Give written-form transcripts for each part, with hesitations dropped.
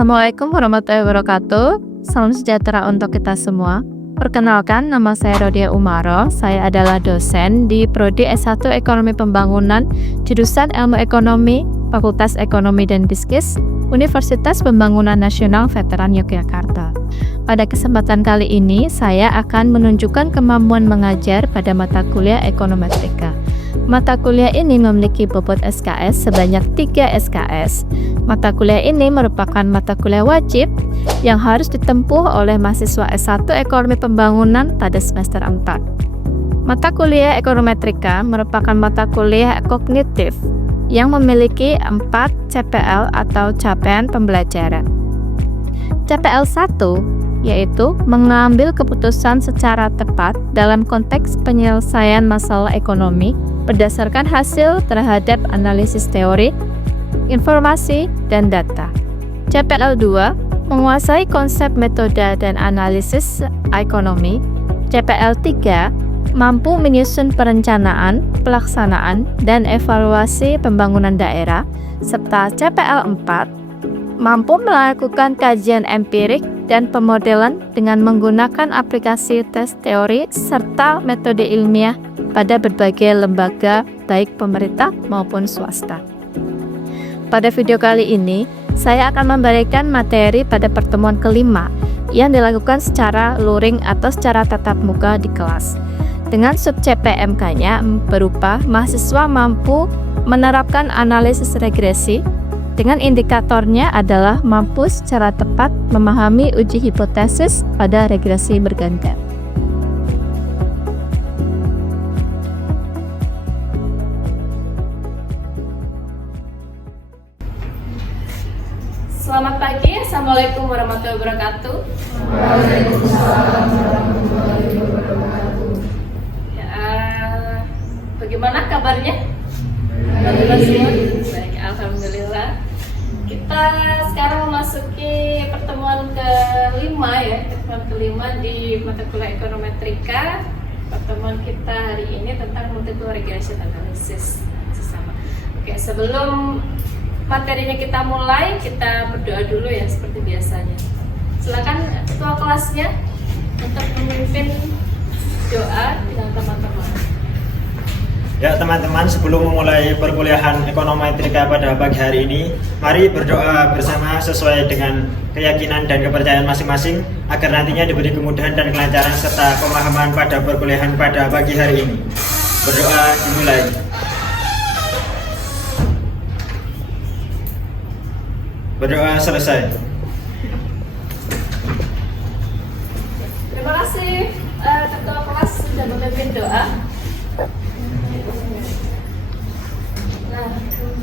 Assalamualaikum warahmatullahi wabarakatuh. Salam sejahtera untuk kita semua. Perkenalkan, nama saya Rodia Umaro. Saya adalah dosen di Prodi S1 Ekonomi Pembangunan, jurusan Ilmu Ekonomi, Fakultas Ekonomi dan Bisnis, Universitas Pembangunan Nasional Veteran Yogyakarta. Pada kesempatan kali ini, saya akan menunjukkan kemampuan mengajar pada mata kuliah Ekonometrika. Mata kuliah ini memiliki bobot SKS sebanyak 3 SKS. Mata kuliah ini merupakan mata kuliah wajib yang harus ditempuh oleh mahasiswa S1 Ekonomi Pembangunan pada semester 4. Mata kuliah Ekonometrika merupakan mata kuliah kognitif yang memiliki 4 CPL atau capaian pembelajaran. CPL 1 yaitu mengambil keputusan secara tepat dalam konteks penyelesaian masalah ekonomi berdasarkan hasil terhadap analisis teori, informasi, dan data. CPL 2 menguasai konsep metode dan analisis ekonomi. CPL 3 mampu menyusun perencanaan, pelaksanaan, dan evaluasi pembangunan daerah, serta CPL 4 mampu melakukan kajian empirik dan pemodelan dengan menggunakan aplikasi tes teori serta metode ilmiah pada berbagai lembaga baik pemerintah maupun swasta. Pada video kali ini, saya akan memberikan materi pada pertemuan kelima yang dilakukan secara luring atau secara tatap muka di kelas. Dengan sub CPMK-nya berupa mahasiswa mampu menerapkan analisis regresi, dengan indikatornya adalah mampu secara tepat memahami uji hipotesis pada regresi berganda. Selamat pagi, Assalamualaikum warahmatullahi wabarakatuh. Waalaikumsalam warahmatullahi wabarakatuh. Bagaimana kabarnya? Alhamdulillah semua. Baik, alhamdulillah. Kita sekarang memasuki pertemuan kelima ya, pertemuan kelima di mata kuliah Ekonometrika. Pertemuan kita hari ini tentang multiple regression analysis sesama. Oke, sebelum materinya kita mulai, kita berdoa dulu ya seperti biasanya. Silakan ketua kelasnya untuk memimpin doa dengan teman-teman. Ya teman-teman, sebelum memulai perkuliahan Ekonometrika pada pagi hari ini, mari berdoa bersama sesuai dengan keyakinan dan kepercayaan masing-masing agar nantinya diberi kemudahan dan kelancaran serta pemahaman pada perkuliahan pada pagi hari ini. Berdoa dimulai. Berdoa selesai. Terima kasih ketua kelas sudah memimpin doa. Nah,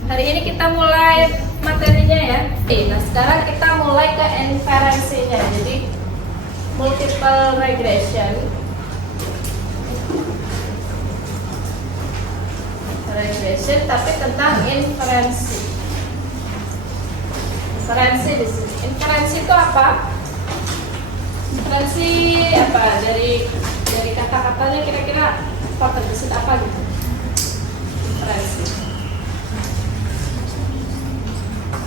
hari ini kita mulai materinya ya. Nah, sekarang kita mulai ke inferensinya. Jadi multiple regression. Regression tapi tentang inferensi. Inferensi di sini. Inferensi itu apa? Inferensi apa? Dari kata-katanya kira-kira apa terbesit apa gitu? Inferensi.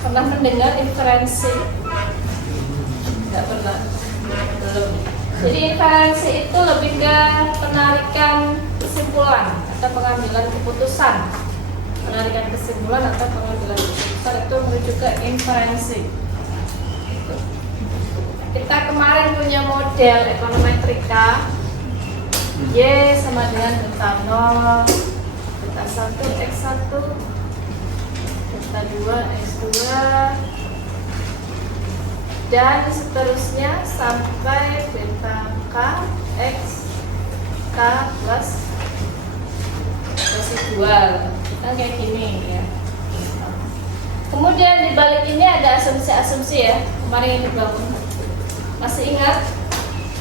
Pernah mendengar inferensi? Enggak pernah. Belum. Jadi inferensi itu lebih ke penarikan kesimpulan atau pengambilan keputusan. Penarikan kesimpulan atau pengambilan keputusan itu menuju ke inferensi. Kita kemarin punya model ekonometrika Y sama dengan beta 0, beta 1 X1, beta 2 X2, dan seterusnya sampai beta K X K plus residual. Kan kayak gini ya. Kemudian di balik ini ada asumsi-asumsi ya, kemarin yang dibangun. Masih ingat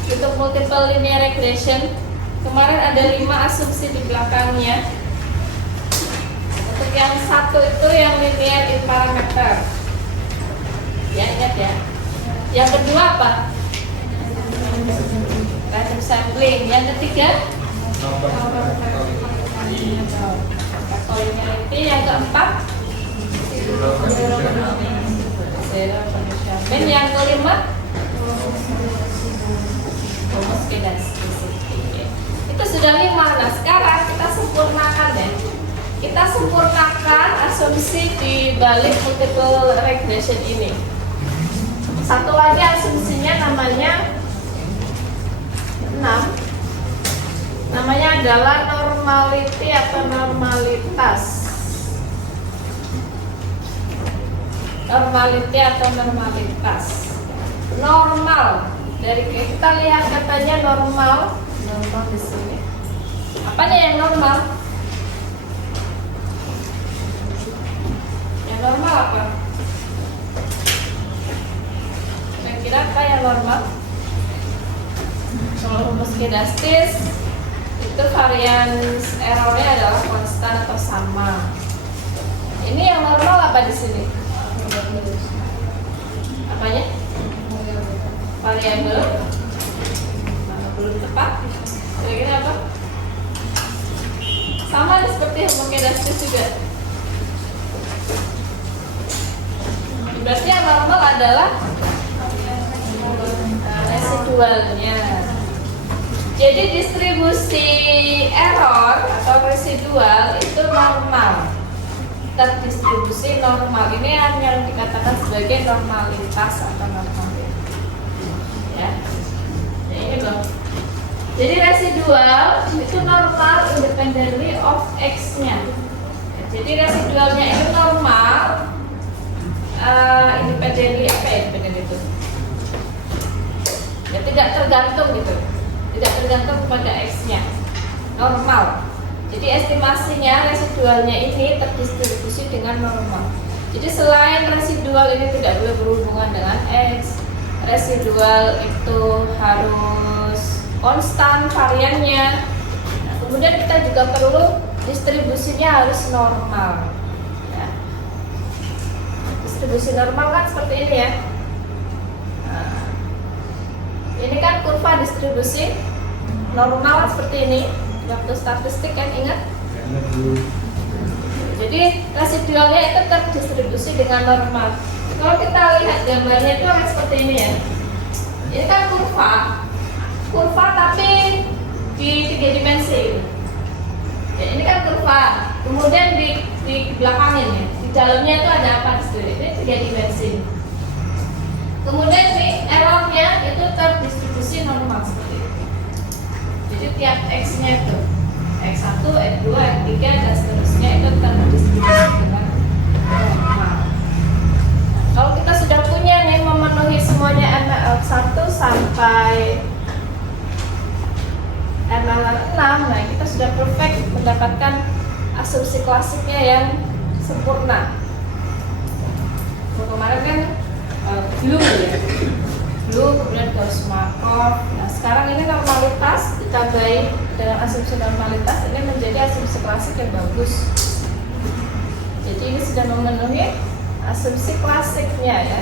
untuk multiple linear regression kemarin ada 5 asumsi di belakangnya. Untuk yang satu itu yang linear in parameter. Ya, ingat ya. Yang kedua apa? Random sampling. Yang ketiga? Linearity. Yang keempat? Zero condition. Dan yang kelima, homoskedastis. Itu sudah 5. Nah, sekarang kita sempurnakan deh. Kita sempurnakan asumsi di balik multiple regression ini. Satu lagi asumsinya namanya 6. Namanya adalah normality atau normalitas. Normality atau normalitas. Normal. Dari kita lihat katanya normal. Normal di sini. Apanya yang normal? Yang normal apa? Kira-kira apa yang normal? Kalau homoskedastis itu varians errornya adalah konstan atau sama. Ini yang normal apa di sini? Apanya? Variabel. Belum tepat. Kira-kira apa? Sama seperti homoskedastis juga. Berarti yang normal adalah residualnya. Jadi distribusi error atau residual itu normal, terdistribusi normal. Ini yang dikatakan sebagai normalitas atau normalitas. Ya, ini loh. Jadi residual itu normal independently of x-nya. Jadi residualnya itu normal independently apa ya independent itu? Ya tidak tergantung gitu. Tidak tergantung kepada x-nya, normal. Jadi estimasinya residualnya ini terdistribusi dengan normal. Jadi selain residual ini tidak boleh berhubungan dengan x, residual itu harus konstan variannya. Nah, kemudian kita juga perlu distribusinya harus normal. Ya. Distribusi normal kan seperti ini ya. Ini kan kurva distribusi normal seperti ini. Waktu statistik kan ingat? Jadi residualnya itu terdistribusi dengan normal. Kalau kita lihat gambarnya itu kan seperti ini ya. Ini kan kurva tapi di 3 dimensi. Ya, ini kan kurva. Kemudian di belakangnya, di dalamnya itu ada apa di situ? Ini 3 dimensi. Kemudian nih errornya itu terdistribusi normal seperti itu. Jadi tiap x-nya itu x1, x2, x3 dan seterusnya itu terdistribusi dengan normal. Kalau kita sudah punya nih memenuhi semuanya ML1 sampai ML6, nah kita sudah perfect mendapatkan asumsi klasiknya yang sempurna. Kemarin kan blue ya, blue kemudian Gauss-Markov. Nah sekarang ini normalitas ditambahi dengan asumsi normalitas, ini menjadi asumsi klasik yang bagus. Jadi ini sudah memenuhi asumsi klasiknya ya,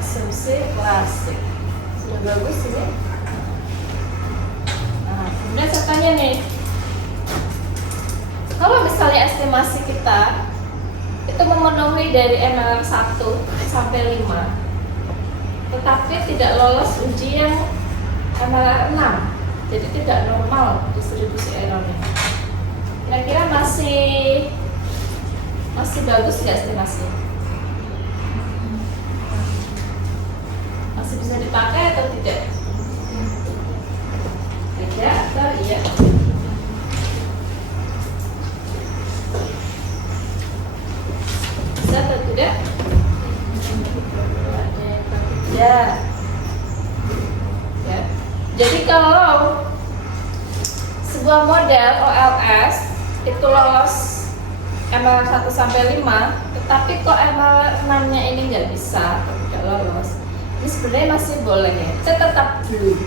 asumsi klasik sudah bagus ini. Nah kemudian saya tanya nih, kalau misalnya estimasi kita itu memenuhi dari ML 1 sampai 5, tetapi tidak lolos uji yang ML 6, jadi tidak normal distribusi errornya. Kira-kira masih bagus nggak estimasi? Masih bisa dipakai atau tidak? Tidak atau iya? Bisa atau tidak? Ya. Ya. Jadi kalau sebuah model OLS itu lolos ML 1 sampai 5, tetapi kok ML 6-nya ini nggak bisa atau tidak lolos, ini sebenarnya masih boleh ya. Kita tetap blue.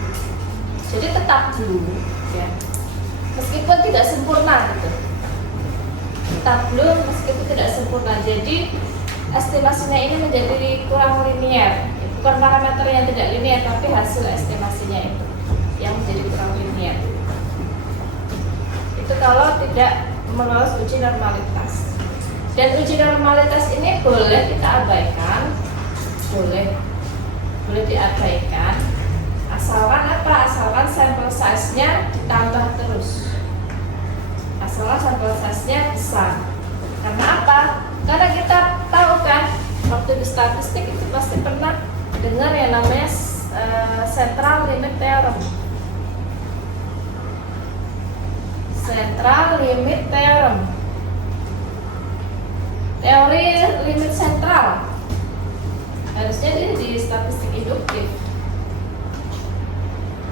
Jadi tetap blue ya. Meskipun tidak sempurna gitu. Tetap blue meskipun tidak sempurna. Jadi estimasinya ini menjadi kurang linier. Bukan parameter yang tidak linier, tapi hasil estimasinya itu yang menjadi kurang linier. Itu kalau tidak melolos uji normalitas. Dan uji normalitas ini boleh kita abaikan boleh diabaikan, asalkan apa? Asalkan sampel size-nya ditambah terus, asalkan sampel size-nya besar. Karena apa? Karena kita tahu kan, waktu di statistik itu pasti pernah dengar yang namanya central limit theorem. Central limit theorem, teori limit sentral. Harusnya ini di statistik induktif.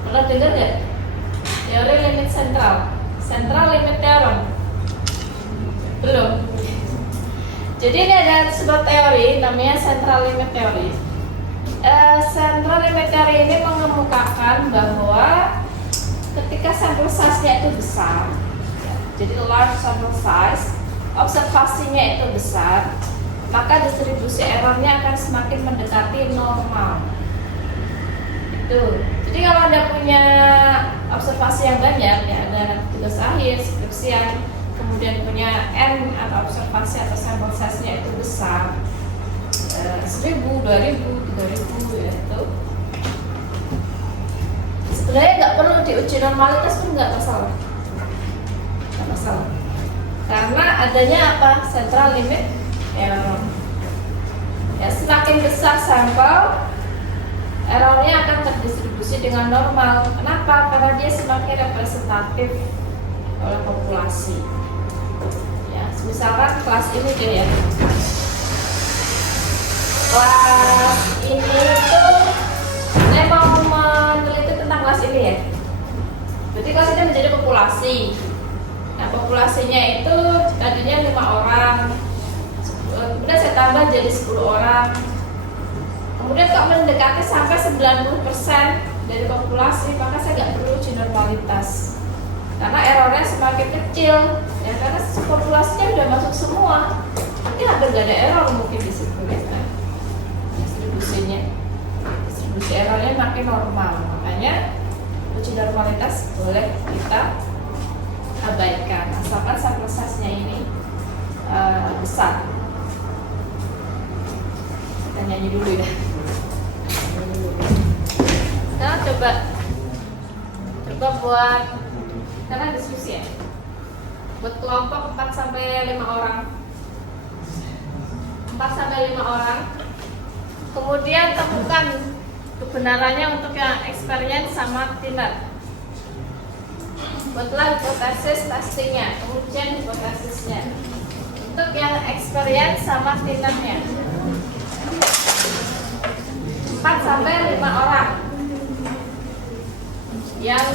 Pernah dengar nggak? Teori limit sentral, central limit theorem. Belum. Jadi ini ada sebuah teori namanya central limit theory. Central limit theory ini mengemukakan bahwa ketika sampel size-nya itu besar, ya, jadi large sample size, observasinya itu besar, maka distribusi errornya akan semakin mendekati normal. Itu. Jadi kalau Anda punya observasi yang banyak, ya ada tugas akhir, skripsian, kemudian punya N atau observasi atau sampel size-nya itu besar, 1000, 2000, 3000 ya itu. Sebenarnya nggak perlu diuji normalitas pun nggak masalah, karena adanya apa? Central limit error. Ya, semakin besar sampel, errornya akan terdistribusi dengan normal. Kenapa? Karena dia semakin representatif oleh populasi. Ya, misalkan kelas ini deh ya. Kelas ini itu saya mau meneliti tentang kelas ini ya. Jadi kelas ini menjadi populasi. Nah, populasinya itu tadinya 5 orang. Kemudian saya tambah jadi 10 orang. Kemudian kok mendekati sampai 90% dari populasi, maka saya nggak perlu uji normalitas. Karena errornya semakin kecil, ya karena populasinya udah masuk semua. Mungkin hampir nggak ada error mungkin di situ ya kan. Distribusi errornya makin normal, makanya uji normalitas boleh kita abaikan asalkan sampel size-nya ini besar. Kita nyanyi dulu ya. Sekarang coba buat, karena diskusi ya, buat kelompok 4-5 orang. 4-5 orang. Kemudian temukan kebenarannya untuk yang experience sama tidak. Buatlah hipotesis testingnya, kemudian hipotesisnya. Untuk yang experience sama tinaknya 4-5 orang. Yang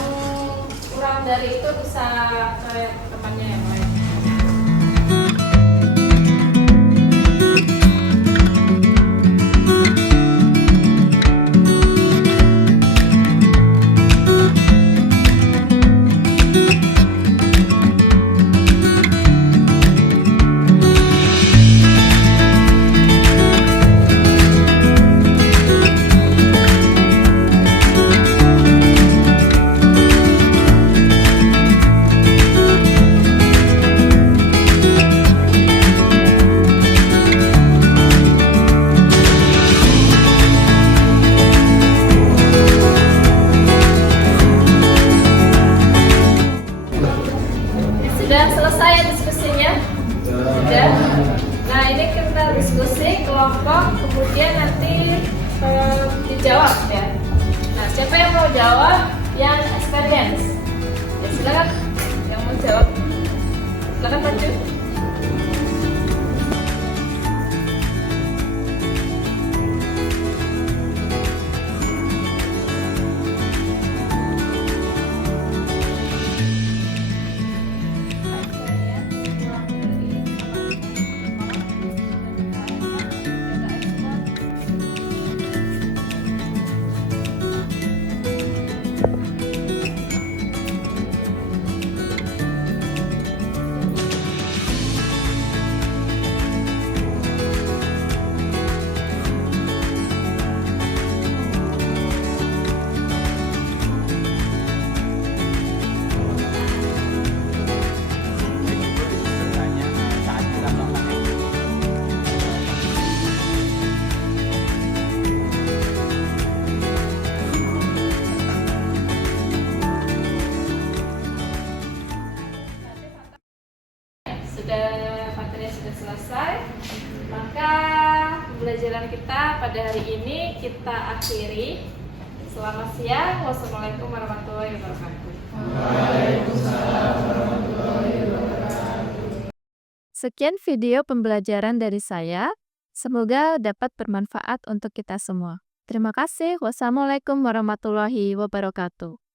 kurang dari itu bisa ke temannya yang lain. Sudah selesai diskusinya? Sudah. Nah, ini kita diskusi kelompok, kemudian nanti dijawab ya. Nah, siapa yang mau jawab? Yang experience. Ya, silakan yang mau jawab. Silakan maju. materinya sudah selesai, maka pembelajaran kita pada hari ini kita akhiri. Selamat siang. Wassalamualaikum warahmatullahi wabarakatuh. Waalaikumsalam warahmatullahi wabarakatuh. Sekian video pembelajaran dari saya. Semoga dapat bermanfaat untuk kita semua. Terima kasih. Wassalamualaikum warahmatullahi wabarakatuh.